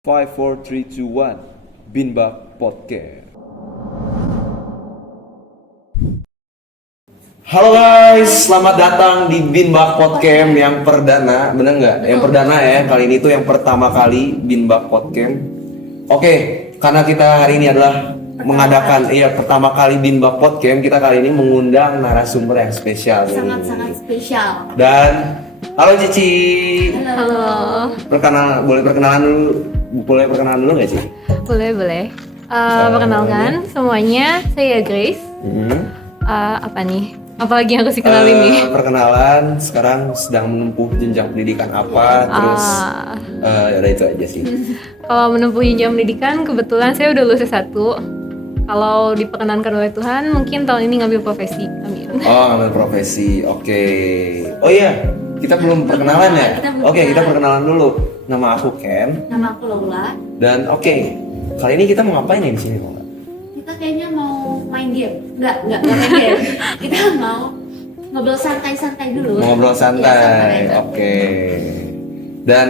5, 4, 3, 2, 1 Binbak Podcast. Halo guys, selamat datang di Binbak Podcast yang perdana, bener nggak? Yang perdana ya, kali ini tuh yang pertama kali Binbak Podcast. Oke, karena kita hari ini adalah pertama kali Binbak Podcast, kita kali ini mengundang narasumber yang spesial. Sangat-sangat spesial. Dan halo Cici. Halo. Boleh perkenalan dulu nggak Cici? Boleh. Perkenalkan semuanya, saya Grace. Apa nih? Apalagi yang harus dikenalin nih? Perkenalan, sekarang sedang menempuh jenjang pendidikan apa? Terus ada itu aja sih. Kalau menempuh jenjang pendidikan, kebetulan saya udah lulus S1. Kalau diperkenankan oleh Tuhan, mungkin tahun ini ngambil profesi. Amin. Oh, ngambil profesi. Oke. Oh iya, kita belum perkenalan ya? Oke, kita perkenalan dulu. Nama aku Ken. Nama aku Lola. Dan kali ini kita mau ngapain ya di sini, Lola? Kita kayaknya mau main game. Enggak main game. Kita mau ngobrol santai-santai dulu. Ngobrol Ya, santai. aja. Oke. Dan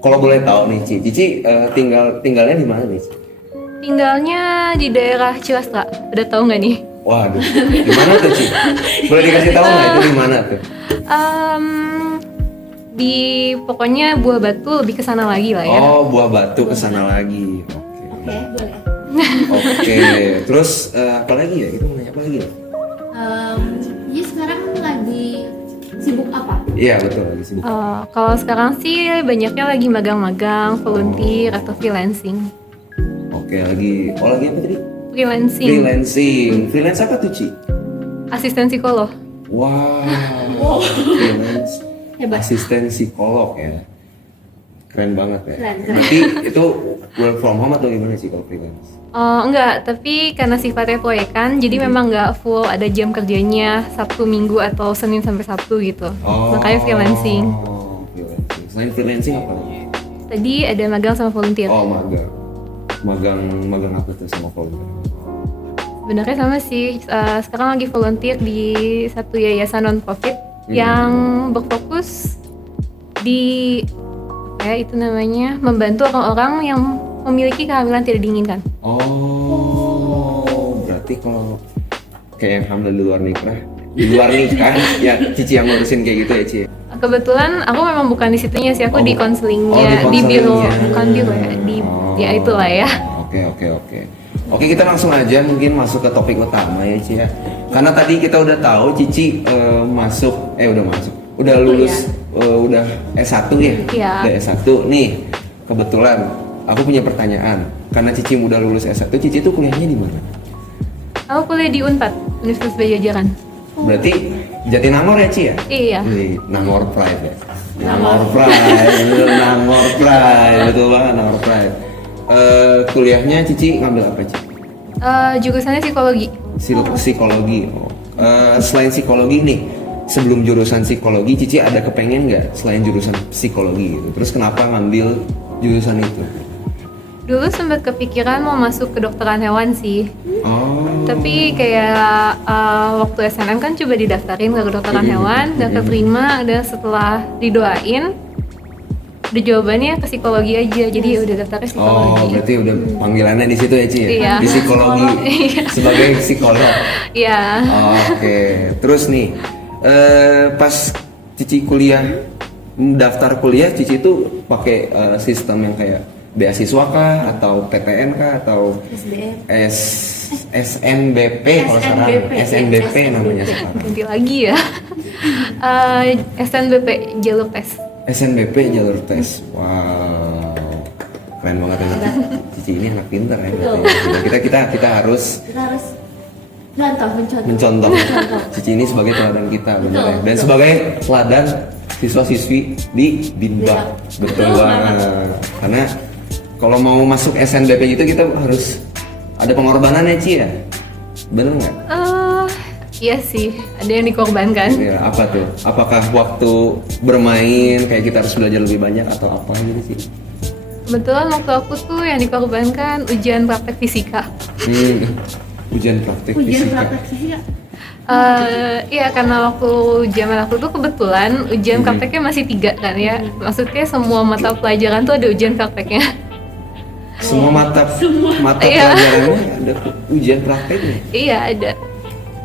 kalau boleh tahu nih, Cici tinggalnya di mana nih, Ci? Tinggalnya di daerah Cilastra. Udah tahu nggak nih? Waduh, di mana tuh, Ci? Boleh dikasih tahu nggak itu di mana tuh? Pokoknya Buah Batu lebih ke sana lagi lah ya. Oh, Buah Batu ke sana lagi. Oke, boleh. Oke. Terus apa lagi ya? Kita mau nanya apa lagi ya? Jadi sekarang lagi sibuk apa? Iya, betul, lagi sibuk. Kalau sekarang sih banyaknya lagi magang-magang, volunteer atau freelancing. Oke, lagi apa tadi? Freelancing, Freelance apa tuh, Ci? asisten psikolog. Wow. Freelance. Hebat. Asisten psikolog ya. Keren banget ya. Keren. Berarti itu work from home atau gimana sih kalau freelance? Enggak, tapi karena sifatnya proyekan, jadi memang nggak full ada jam kerjanya Sabtu, Minggu atau Senin sampai Sabtu gitu. Makanya freelancing. Freelancing. Selain freelancing apa lagi? Tadi ada magang sama volunteer. Oh, magang apa tuh sama volunteer? Sebenarnya sama sih. Sekarang lagi volunteer di satu yayasan non-profit yang berfokus di itu namanya membantu orang-orang yang memiliki kehamilan tidak diinginkan. Oh, berarti kalau kayak yang hamil di luar nikah, ya Cici yang ngurusin kayak gitu ya, Ci? Kebetulan aku memang bukan di situnya sih, aku di konselingnya, di di biro, konselingnya. bukan biro ya, ya itulah ya. Oke, kita langsung aja mungkin masuk ke topik utama ya, Ci ya. Karena tadi kita udah tahu Cici udah lulus, udah S1 ya? Iya. Udah S1 nih. Kebetulan aku punya pertanyaan. Karena Cici udah lulus S1, Cici tuh kuliahnya di mana? Aku kuliah di Unpad, Universitas Padjadjaran. Berarti Jatinangor ya, Ci ya? Iya. Wih, Nangor Pride ya. Nangor Pride, betul banget Nangor Pride. Kuliahnya Cici ngambil apa, Ci? Jurusannya psikologi. Psikologi. Selain psikologi nih, sebelum jurusan psikologi, Cici ada kepengen nggak selain jurusan psikologi gitu? Terus kenapa ngambil jurusan itu? Dulu sempat kepikiran mau masuk kedokteran hewan sih. Oh. Tapi kayak waktu SNM kan coba didaftarin ke kedokteran hewan, gak keterima, dan setelah didoain, udah jawabannya ke psikologi aja, jadi ya udah daftarnya psikologi. Oh, berarti udah panggilannya di situ ya, Ci? Iya. Di psikologi, Iya. sebagai psikolog. Iya. Oh, oke. Terus nih, pas Cici daftar kuliah, Cici itu pakai sistem yang kayak beasiswa kah atau PTN kah atau SBM. SNBP kalau sekarang SNBP namanya sekarang. Ganti lagi ya. SNBP jalur tes. SNBP jalur tes. Wow, keren banget ya. Cici ini anak pintar ya. Kita harus mencontoh Cici ini sebagai teladan kita, benar ya. Dan sebagai teladan siswa-siswi di Binbak. Betul banget. Karena kalau mau masuk SNBP itu kita harus ada pengorbanan ya, Ci ya? Bener nggak? Iya sih, ada yang dikorbankan. Ya, apa tuh? Apakah waktu bermain kayak kita harus belajar lebih banyak atau apa gitu sih? Kebetulan waktu aku tuh yang dikorbankan ujian praktek fisika. Ujian praktek Ujian fisika. praktek fisika. Iya, karena waktu zaman aku tuh kebetulan ujian prakteknya masih 3 kan ya. Maksudnya semua mata pelajaran tuh ada ujian prakteknya. Semua mata Iya. pelajarannya ada ujian prakteknya. Iya, ada.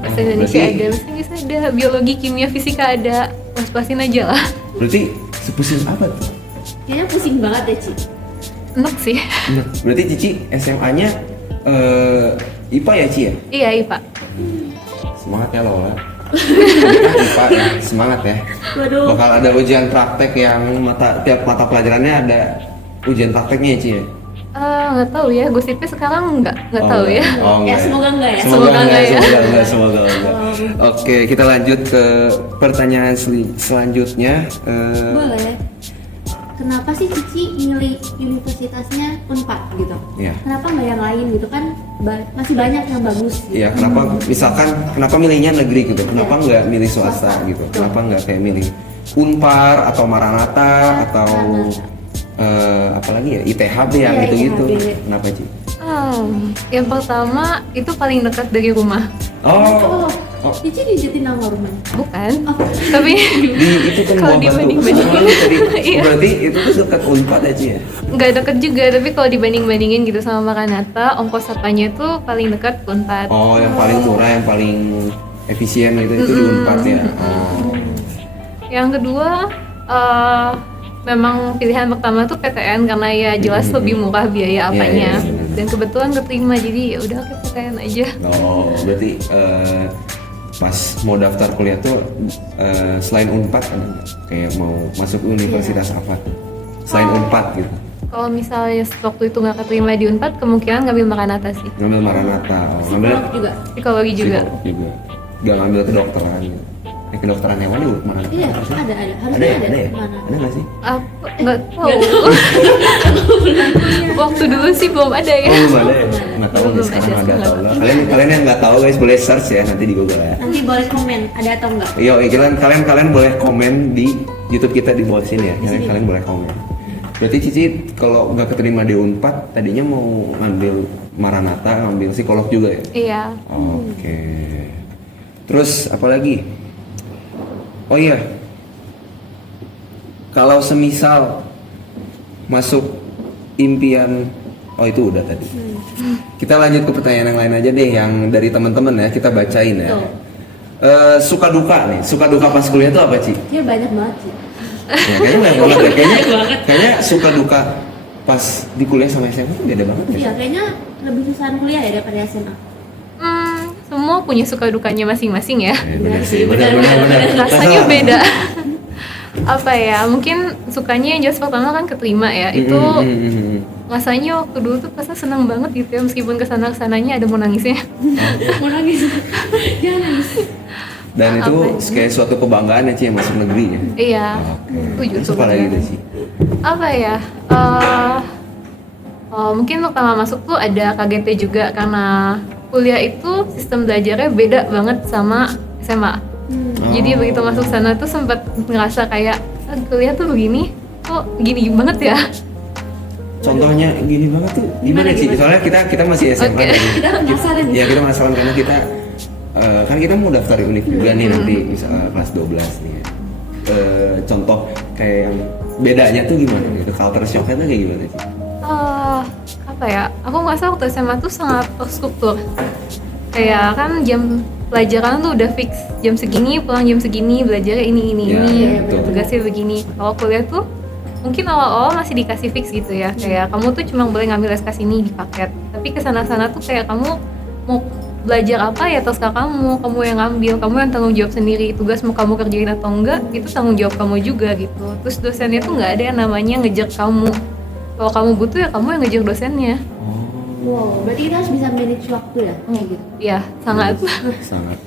Bahasa Oh, Indonesia berarti- ada, bahasa Inggris ada, biologi, kimia, fisika ada. Pas-pasin aja lah. Berarti sepusing apa tuh? Kayaknya pusing banget deh, Ci. Enak sih. Nah, berarti Cici SMA-nya IPA ya, Ci ya? Iya, IPA. Semangat ya Lola. IPA ya, semangat ya. Waduh. Bakal ada ujian praktek yang tiap mata pelajarannya ada ujian prakteknya ya, Ci ya? Nggak tahu ya, gosipnya sekarang nggak tahu ya. Oh, Ya, enggak semoga enggak ya. Semoga enggak ya. Semoga enggak. Oke, kita lanjut ke pertanyaan selanjutnya. Boleh. Kenapa sih Cici milih universitasnya Unpad gitu? Iya. Kenapa nggak yang lain gitu kan? Masih banyak yang bagus. Gitu. Iya, kenapa milihnya negeri gitu? Kenapa Iya. nggak milih swasta gitu? Kenapa nggak kayak milih Unpar atau Maranatha atau apalagi ya ITHB yang Iya, gitu-gitu? ITHB. Kenapa Ci? Yang pertama itu paling dekat dari rumah. Oh, Cici di Jatinangor rumahnya. Bukan. Tapi di itu kan kalau Buah Batu. dibanding-bandingin, iya. Berarti itu tuh dekat Unpad ya Ci ya? nggak deket juga, tapi kalau dibanding-bandingin gitu sama Maranatha, ongkos apanya tuh paling dekat Unpad. Oh, yang paling murah, yang paling efisien itu di Unpad ya. Oh. Yang kedua, memang pilihan pertama tuh PTN karena ya jelas lebih murah biaya apanya. iya, benar. Dan kebetulan keterima, jadi ya udah oke PTN aja. Oh, berarti pas mau daftar kuliah tuh selain Unpad ada nggak? Kayak mau masuk universitas apa tuh? Selain Unpad gitu. Kalau misalnya waktu itu nggak keterima di Unpad, kemungkinan ngambil Maranatha sih. Ngambil Maranatha, ngambil Psikolog juga. Psikologi juga. psikolog juga. Gak ngambil kedokteran gitu. Kedokteran hewan di Maranatha. Iya, apa sih? ada. Ada Harusnya ya? ada. Ada ya? Mana? Ada nggak sih? Apa? Nggak tahu. Waktu dulu sih belum ada ya. Oh, belum ada ya? Nggak tahu nih Belum sekarang ada, ada nggak atau tahu. enggak. Kalian yang nggak tahu guys boleh search ya nanti di Google ya. Nanti boleh komen ada atau enggak. Yo, kalian boleh komen di YouTube kita di bawah sini ya. Kalian boleh komen. Berarti Cici kalau nggak keterima di Unpad, tadinya mau ngambil Maranatha, ngambil psikolog juga ya? Iya. Oke. Terus apa lagi? Oh iya. Kalau semisal masuk impian, oh itu udah tadi. Kita lanjut ke pertanyaan yang lain aja deh, yang dari teman-teman ya, kita bacain ya. Tuh. Suka duka nih, suka duka pas kuliah itu apa Ci? Dia banyak banget sih. Ya, kayaknya banyak banget ya. Kayaknya suka duka pas di kuliah sama SMA itu beda banget ya. Iya, kayaknya lebih susahan kuliah ya daripada SMA. Semua punya suka dukanya masing-masing ya. Benar sih, Benar. Rasanya beda. Apa ya? Mungkin sukanya yang jelas pertama kan keterima ya. Itu rasanya waktu dulu tuh pasti senang banget gitu ya, meskipun kesananya ada mau nangisnya. Mau nangis. Jangan nangis. Dan itu kayak suatu kebanggaan ya Ci yang masuk negeri ya. Iya. Oke. Setuju Terus tuh. apa lagi tuh Ci? Apa ya? Mungkin pertama masuk tuh ada kagetnya juga karena kuliah itu sistem belajarnya beda banget sama SMA. Jadi begitu masuk sana tuh sempat ngerasa kayak kuliah tuh begini, kok gini banget ya? Contohnya gini banget tuh gimana Ci? Soalnya kita masih SMA Oke. kan. Kita penasaran nih. Ya kita penasaran karena kita kan kita mau daftar di univ juga nih nanti misalnya kelas 12 nih ya. Contoh kayak yang bedanya tuh gimana gitu? Culture shock-nya tuh kayak gimana sih? Apa ya? Aku ngerasa waktu SMA tuh sangat terstruktur. Kayak kan jam pelajaran tuh udah fix, jam segini pulang jam segini, belajarnya ini Ya, betul. tugasnya begini. Kalau kuliah tuh mungkin awal-awal masih dikasih fix gitu ya, kayak kamu tuh cuma boleh ngambil SKS ini di paket, tapi kesana-sana tuh kayak kamu mau belajar apa ya terserah kamu yang ngambil, kamu yang tanggung jawab sendiri, tugas mau kamu kerjain atau enggak itu tanggung jawab kamu juga gitu. Terus dosennya tuh nggak ada yang namanya ngejar kamu, kalau kamu butuh ya kamu yang ngejar dosennya. Wow, berarti kita harus bisa manage waktu ya, kayak gitu. Iya, sangat. Sangat.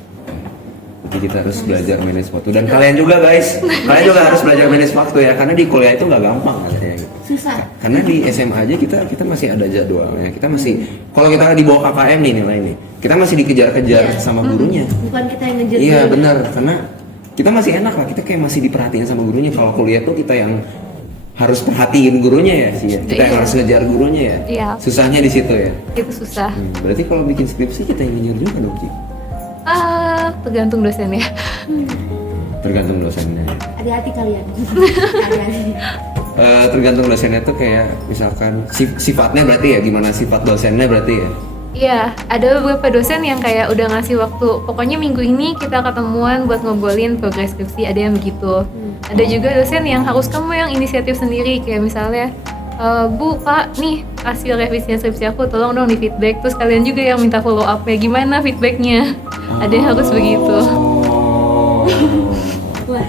Jadi kita harus belajar manage waktu dan kalian juga guys, kalian juga harus belajar manage waktu ya karena di kuliah itu nggak gampang katanya gitu. Susah. Karena di SMA aja kita masih ada jadwalnya, kita masih kalau kita di bawah KKM nih nilai nih, kita masih dikejar-kejar Iya. sama gurunya. Bukan kita yang ngejar. Iya dulu. benar, karena kita masih enak lah, kita kayak masih diperhatiin sama gurunya. Kalau kuliah tuh kita yang harus perhatiin gurunya ya sih ya, kita yang Iya. harus ngejar gurunya ya. Iya. Susahnya di situ ya. Itu susah. Berarti kalau bikin skripsi kita yang ngejar juga dong Ci. tergantung dosennya. Tergantung dosennya. Hati-hati kalian. Hati-hati. Tergantung dosennya tuh kayak misalkan sifatnya berarti ya, gimana sifat dosennya berarti ya. Iya, ada beberapa dosen yang kayak udah ngasih waktu, pokoknya minggu ini kita ketemuan buat ngobrolin progres skripsi, ada yang begitu. Ada juga dosen yang harus kamu yang inisiatif sendiri, kayak misalnya, Bu, Pak, nih hasil revisi skripsi aku, tolong dong di feedback. Terus kalian juga yang minta follow up-nya, gimana feedbacknya? Ada yang harus begitu. Wah,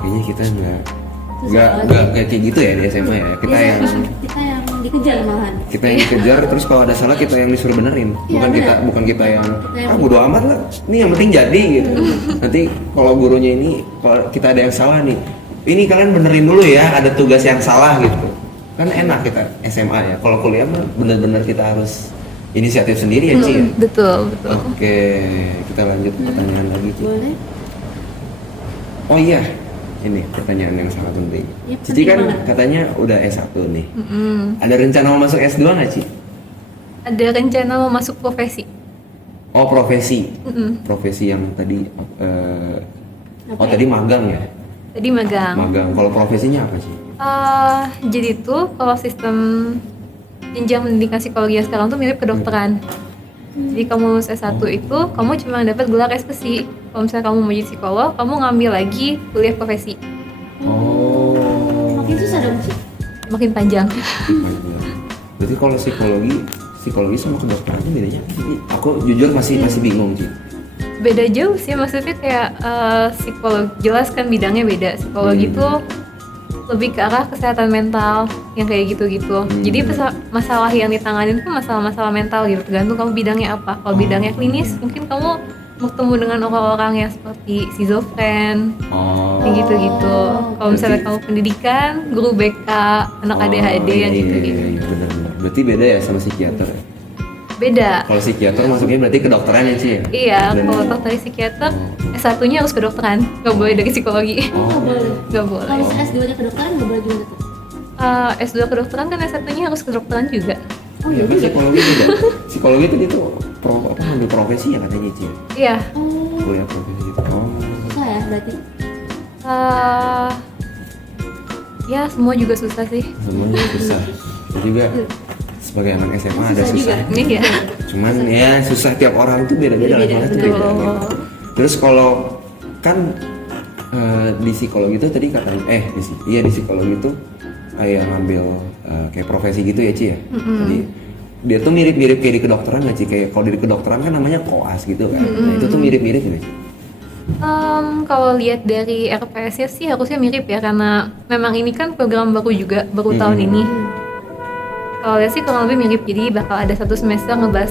Kayaknya kita nggak kayak gitu ya di SMA ya. Kita yang dikejar malahan. kita yang dikejar, terus kalau ada salah kita yang disuruh benerin. Bukan Iya, bukan kita yang yang- bodo amat lah. Ini yang penting jadi gitu. Nanti kalau gurunya ini, kalau kita ada yang salah nih, ini kalian benerin dulu ya, ada tugas yang salah gitu. Kan enak kita SMA ya. Kalau kuliah mah bener-bener kita harus inisiatif sendiri ya, Ci ya. Betul, betul. Oke, kita lanjut pertanyaan lagi, Ci. Boleh? Oh iya, ini pertanyaan yang sangat penting. Ya, Cici penting kan banget. katanya udah S1 nih. Mm-mm. Ada rencana mau masuk S2 nggak, Ci? Ada rencana mau masuk profesi. Oh, profesi. Mm-mm. Profesi yang tadi Apa oh ya? tadi magang ya? Tadi magang. Magang. Kalau profesinya apa sih? Jadi tuh kalau sistem jenjang pendidikan psikologi yang sekarang tuh mirip kedokteran. Jadi kamu lulus S1 itu, kamu cuma dapat gelar S.Psi. Kalau misalnya kamu mau jadi psikolog, kamu ngambil lagi kuliah profesi. Oh. Makin susah dong sih. Makin panjang. Berarti kalau psikologi sama kedokteran itu bedanya apa sih? Aku jujur masih bingung sih. Beda jauh sih, maksudnya kayak psikolog, jelas kan bidangnya beda. Psikologi tuh lebih ke arah kesehatan mental, yang kayak gitu-gitu. Jadi masalah yang ditanganin tuh masalah-masalah mental gitu, tergantung kamu bidangnya apa. Kalau bidangnya klinis, mungkin kamu bertemu dengan orang-orang yang seperti schizofren, kayak gitu-gitu. Kalau misalnya kamu pendidikan, guru BK, anak ADHD yang gitu-gitu. Iya, benar-benar. Berarti beda ya sama psikiater. Beda. Kalau psikiater masuknya berarti kedokteran ya, Ci ya? Iya, Dan- kalau dari psikiater, S1-nya harus kedokteran, nggak boleh dari psikologi. Nggak boleh. Nggak boleh. Kalau misalnya S2-nya kedokteran nggak boleh juga tuh. S2 kedokteran kan S1-nya harus kedokteran juga. Oh Iya, iya kan juga. psikologi juga. Psikologi itu dia tuh ngambil profesi ya katanya, Ci. Iya. Oh, Kuliah profesi itu. Oh. susah ya berarti. Ya semua juga susah sih. Semuanya susah. Saya juga sebagai anak SMA ada Susah juga. susah. Ini ya. Cuman ya susah, tiap orang tuh beda-beda, Beda-beda, levelnya tuh betul. beda. Gitu. Terus kalau kan di psikologi itu tadi katanya di psikologi itu kayak ngambil kayak profesi gitu ya, Ci ya. Jadi dia tuh mirip-mirip kayak di kedokteran nggak, Ci? Kayak kalau di kedokteran kan namanya koas gitu kan. Nah, itu tuh mirip-mirip gitu, Ci. Kalau lihat dari RPS-nya sih harusnya mirip ya, karena memang ini kan program baru juga, baru tahun ini. Kalau lihat sih kurang lebih mirip, jadi bakal ada satu semester ngebahas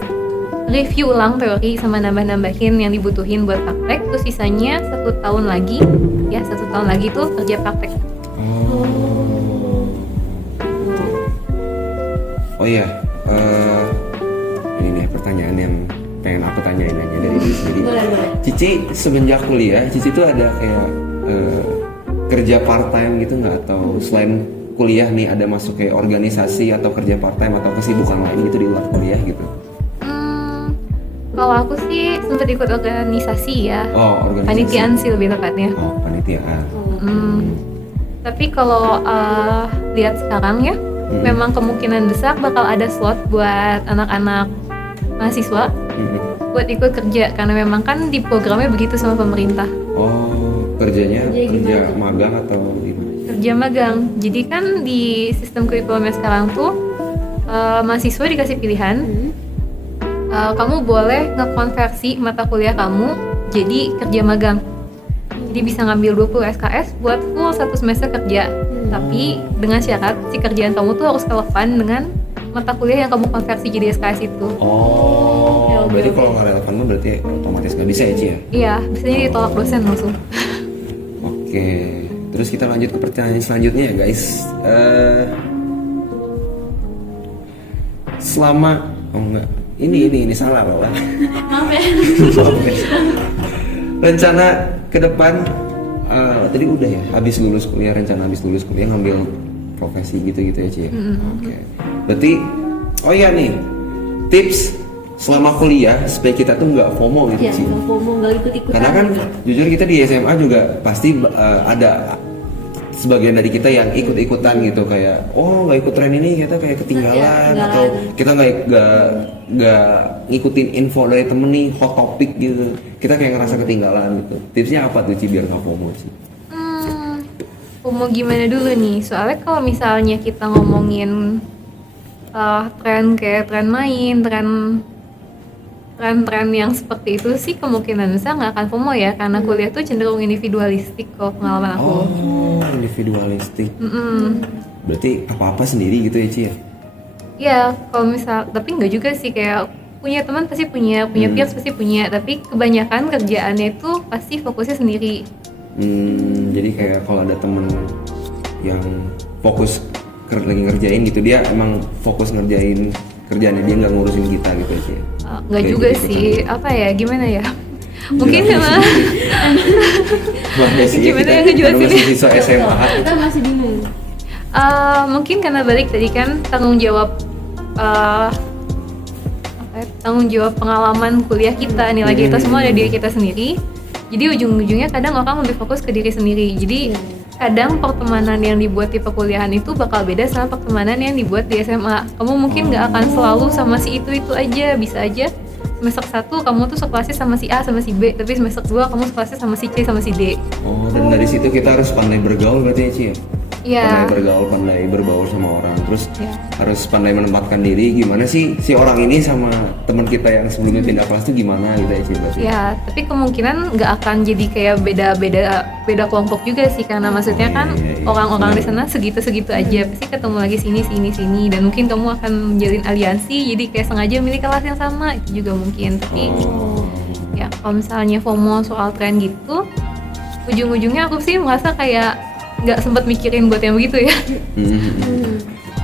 review ulang teori sama nambah-nambahin yang dibutuhin buat praktek, terus sisanya 1 tahun lagi tuh kerja praktek. Oh iya, ini nih pertanyaan yang pengen aku tanyain aja dari diri sendiri. Boleh. Cici semenjak kuliah, Cici tuh ada kayak kerja part time gitu nggak, atau selain kuliah nih ada masuk kayak organisasi atau kerja part time atau kesibukan lain gitu di luar kuliah gitu? Kalau aku sih sempat ikut organisasi ya, Oh, organisasi. panitiaan sih lebih tepatnya. Oh, panitiaan. Tapi kalau lihat sekarang ya, memang kemungkinan besar bakal ada slot buat anak-anak mahasiswa buat ikut kerja, karena memang kan di programnya begitu sama pemerintah. Oh, kerjanya Jadi kerja gimana? magang atau gimana? Kerja magang. Jadi kan di sistem kurikulumnya sekarang tuh mahasiswa dikasih pilihan. Kamu boleh ngekonversi mata kuliah kamu jadi kerja magang. Jadi bisa ngambil 20 SKS buat full 1 semester kerja. Tapi dengan syarat si kerjaan kamu tuh harus relevan dengan mata kuliah yang kamu konversi jadi SKS itu. Oh, berarti kalau nggak relevan mah berarti otomatis nggak bisa ya, Ci ya? Iya, biasanya ditolak dosen langsung. Oke, terus kita lanjut ke pertanyaan selanjutnya ya, guys. Selama ini salah loh. Maaf ya. Rencana ke depan tadi udah ya, rencana habis lulus kuliah ngambil profesi gitu ya, Ci ya? Oke. Berarti oh iya nih, tips selama kuliah supaya kita tuh nggak FOMO gitu Ya, sih. nggak FOMO, nggak ikut-ikutan. Karena kan gitu. jujur kita di SMA juga pasti ada sebagian dari kita yang ikut-ikutan gitu, kayak oh nggak ikut tren ini kita kayak ketinggalan, Ketinggalan. atau kita nggak ngikutin info dari temen nih hot topic gitu, kita kayak ngerasa ketinggalan gitu. Tipsnya apa tuh Ci biar nggak FOMO sih? FOMO gimana dulu nih? Soalnya kalau misalnya kita ngomongin tren kayak tren main, tren yang seperti itu sih kemungkinan besar nggak akan FOMO ya, karena kuliah tuh cenderung individualistik kok pengalaman aku. Oh, individualistik. Berarti apa-apa sendiri gitu ya Ci ya? Ya, kalau misal, tapi nggak juga sih, kayak punya teman pasti punya peers pasti punya, tapi kebanyakan kerjaannya itu pasti fokusnya sendiri. Jadi kayak kalau ada temen yang fokus lagi ngerjain gitu, dia emang fokus ngerjain kerjaannya, dia nggak ngurusin kita gitu ya Ci ya? Nggak Kayak juga gitu-gitu. sih, apa ya, gimana ya? Mungkin Jelasin karena Makanya sih Gimana kita yang ngejelasin masih siswa SMA. Kita masih bingung. mungkin karena balik tadi kan tanggung jawab tanggung jawab pengalaman kuliah kita, nilai kita semua ada di diri kita sendiri. Jadi ujung-ujungnya kadang orang lebih fokus ke diri sendiri. Jadi kadang pertemanan yang dibuat di perkuliahan itu bakal beda sama pertemanan yang dibuat di SMA. Kamu mungkin nggak akan selalu sama si itu aja, bisa aja semester 1 kamu tuh sekelasnya sama si A sama si B, tapi semester 2 kamu sekelasnya sama si C sama si D. Oh, dan dari situ kita harus pandai bergaul berarti ya Ci ya? Iya. Pandai bergaul, pandai berbaur sama orang, terus Iya. harus pandai menempatkan diri, gimana sih si orang ini sama teman kita yang sebelumnya pindah kelas tuh gimana gitu ya Ci berarti? Ya, tapi kemungkinan nggak akan jadi kayak beda kelompok juga sih, karena maksudnya kan Iya. orang-orang di sana segitu-segitu aja, pasti ketemu lagi sini, dan mungkin kamu akan menjalin aliansi, jadi kayak sengaja milih kelas yang sama, itu juga mungkin. Tapi ya kalau misalnya FOMO soal tren gitu, ujung-ujungnya aku sih merasa kayak nggak sempat mikirin buat yang begitu ya.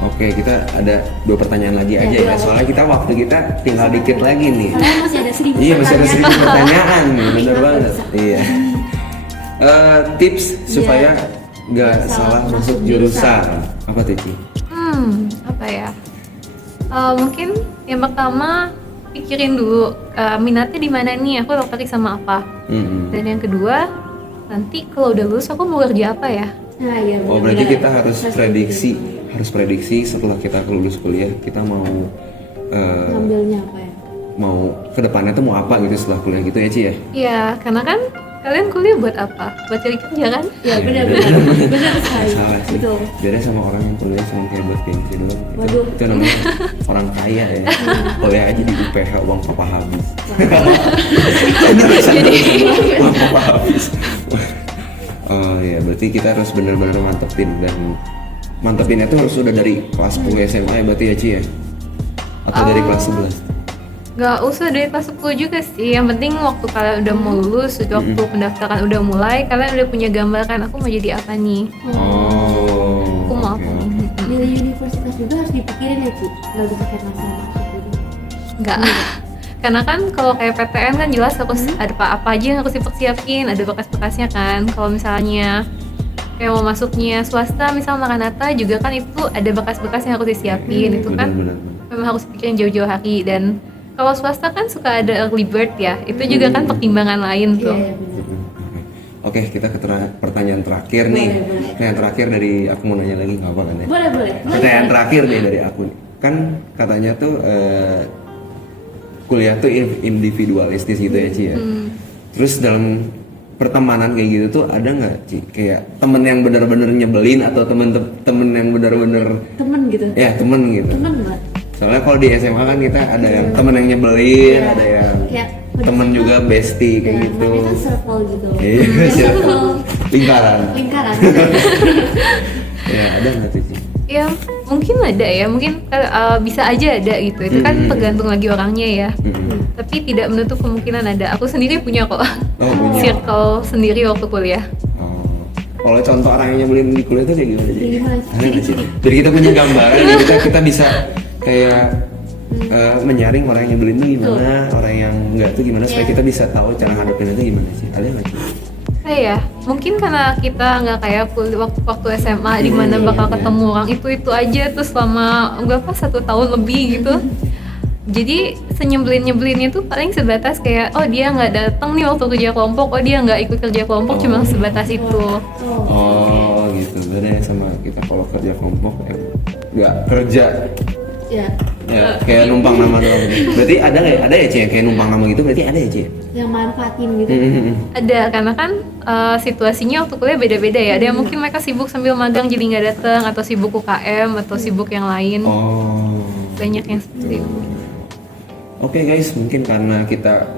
Oke, kita ada 2 pertanyaan lagi aja ya, soalnya kita waktu kita tinggal dikit lagi nih. Karena masih ada 1000 Iya, masih ada 1000 pertanyaan. pertanyaan nih, bener banget. Iya. Tips supaya nggak salah masuk jurusan. Apa tuh Ci? Apa ya? Mungkin yang pertama pikirin dulu minatnya di mana nih, aku tertarik sama apa. Dan yang kedua, nanti kalau udah lulus aku mau kerja apa ya? Nah, iya, Oh, berarti benar-benar. kita harus prediksi setelah kita lulus kuliah, kita mau Ngambilnya apa ya? mau kedepannya tuh mau apa gitu setelah kuliah gitu ya Ci ya? Iya, karena kan kalian kuliah buat apa? Buat cari kerja kan? Ya, benar sekali. Salah sih. Betul. Beda sama orang yang kuliah cuma kayak buat gengsi doang. Waduh. Itu namanya orang kaya ya. Kuliah aja di UPH uang papa habis. Jadi Uang papa habis. Oh ya, berarti kita harus benar-benar mantepinnya tuh harus udah dari kelas 10 SMA ya berarti ya Ci ya? Atau dari kelas 11? nggak usah dari kelas 10 juga sih. Yang penting waktu kalian udah mau lulus, waktu pendaftaran udah mulai, kalian udah punya gambaran aku mau jadi apa nih. Oh. Aku mau oke, apa oke. nih. Milih universitas juga harus dipikirin ya, Ci. Nggak bisa kayak langsung masuk gitu. Enggak. Karena kan kalau kayak PTN kan jelas harus ada apa aja yang harus dipersiapin, ada bekas-bekasnya kan. Kalau misalnya kayak mau masuknya swasta, misal Maranatha juga kan itu ada bekas-bekas yang harus disiapin. Itu kan Benar-benar. memang harus pikirin jauh-jauh hari. Dan kalau swasta kan suka ada early bird ya, itu juga kan pertimbangan lain tuh. Iya, benar. Oke, kita ke pertanyaan terakhir nih. Boleh. Pertanyaan terakhir dari aku mau nanya lagi nggak apa kan ya? Boleh. Pertanyaan terakhir nih dari aku nih. Kan katanya tuh kuliah tuh individualistis gitu ya Ci ya. Terus dalam pertemanan kayak gitu tuh ada nggak Ci kayak temen yang benar-benar nyebelin atau temen yang benar-benar Temen gitu. ya temen gitu. Temen banget. Soalnya kalau di SMA kan kita ada yang temen yang nyebelin, Iya. ada yang Kayak temen juga bestie kayak Dan gitu. namanya kan circle gitu. Iya, circle. Lingkaran. Lingkaran. Ya, ada nggak tuh Ci? Ya mungkin ada ya, mungkin bisa aja ada gitu. Itu kan tergantung lagi orangnya ya. Tapi tidak menutup kemungkinan ada. Aku sendiri punya kok Oh, punya. circle sendiri waktu kuliah. Oh. Kalau contoh orang yang nyebelin di kuliah tuh kayak gimana Ci? Kayak gimana, Ci? Ada nggak Ci? Jadi kita punya gambaran, jadi kita bisa kayak menyaring orang yang nyebelin tuh gimana, orang yang enggak tuh gimana supaya Iya. kita bisa tahu cara hadapin itu gimana sih? Ada nggak Ci? Ya, mungkin karena kita nggak kayak waktu SMA di mana bakal ketemu orang itu aja tuh selama berapa 1 tahun lebih gitu. Jadi senyebelin-nyebelinnya tuh paling sebatas kayak oh dia nggak datang nih waktu kerja kelompok, oh dia nggak ikut kerja kelompok, cuma sebatas itu. Oh gitu, beda ya sama kita kalau kerja kelompok ya nggak kerja Ya, ya kayak numpang nama doang. Berarti ada ya Cie kayak numpang nama gitu, berarti ada ya Cie? yang manfaatin gitu. Ada, karena kan situasinya waktu kuliah beda-beda ya. Ada yang mungkin mereka sibuk sambil magang jadi nggak datang, atau sibuk UKM, atau sibuk yang lain. Oh. Banyak yang seperti itu. Oke guys, mungkin karena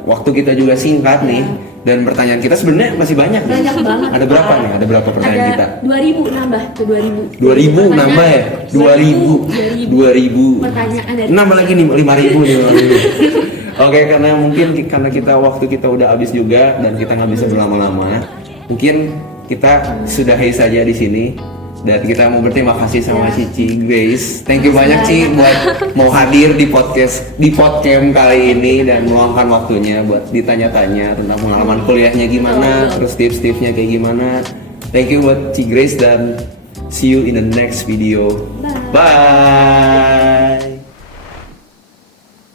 waktu kita juga singkat nih, dan pertanyaan kita sebenarnya masih banyak nih. Banyak banget. Ada berapa nih? Ada berapa pertanyaan kita? Ada 2000 nambah tuh 2000. 2000 nambah ya? 2000 pertanyaan dari nambah lagi nih 5000 nih. Oke, karena mungkin karena waktu kita udah habis juga dan kita nggak bisa berlama-lama, mungkin kita sudahi saja di sini. Dan kita mau berterima kasih sama Cici Grace. Thank you banyak Ci buat mau hadir di podcast kali ini dan meluangkan waktunya buat ditanya-tanya tentang pengalaman kuliahnya gimana, terus tips-tipsnya kayak gimana. Thank you buat Ci Grace dan see you in the next video. Bye.